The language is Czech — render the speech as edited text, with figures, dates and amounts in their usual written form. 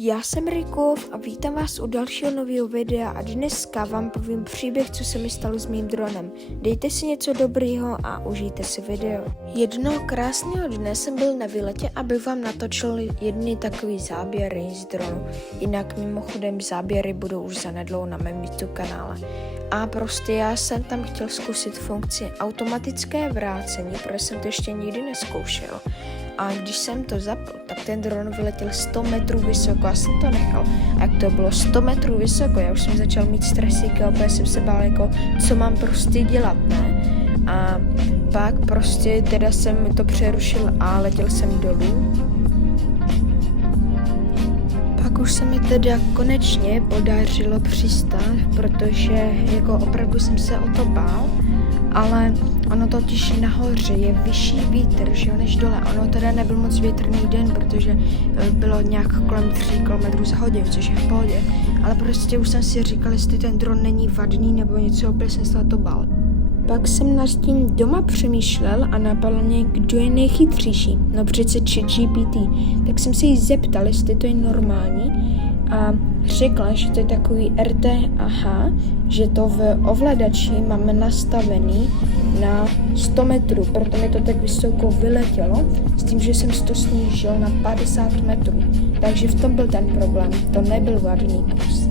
Já jsem Rikov a vítám vás u dalšího nového videa a dneska vám povím příběh, co se mi stalo s mým dronem. Dejte si něco dobrýho a užijte si video. Jednoho krásného dne jsem byl na výletě, abych vám natočil jedny takový záběry z dronu. Jinak mimochodem záběry budou už zanedlouho na mém YouTube kanále. A prostě já jsem tam chtěl zkusit funkci automatické vrácení, protože jsem to ještě nikdy neskoušel. A když jsem to zapl, tak ten dron vyletěl 100 metrů vysoko a jsem to nechal. A jak to bylo 100 metrů vysoko, já už jsem začal mít stresíky a opět jsem se bál, jako, co mám prostě dělat, ne? A pak prostě teda jsem to přerušil a letěl jsem dolů. Pak už se mi teda konečně podařilo přistát, protože jako opravdu jsem se o to bál. Ale ono totiž nahoře je vyšší vítr, že jo, než dole. Ono teda nebyl moc větrný den, protože bylo nějak kolem 3 km za hodinu, což je v pohodě. Ale prostě už jsem si říkal, jestli ten dron není vadný nebo něco, opět jsem se to bál. Pak jsem nad tím doma přemýšlel a napadlo mě, kdo je nejchytřejší. No přece ChatGPT. Tak jsem se jí zeptal, jestli to je normální. A řekla, že to je takový RTAH, že to v ovladači máme nastavený na 100 metrů, proto mi to tak vysoko vyletělo, s tím, že jsem to snížil na 50 metrů. Takže v tom byl ten problém, to nebyl vadný kus.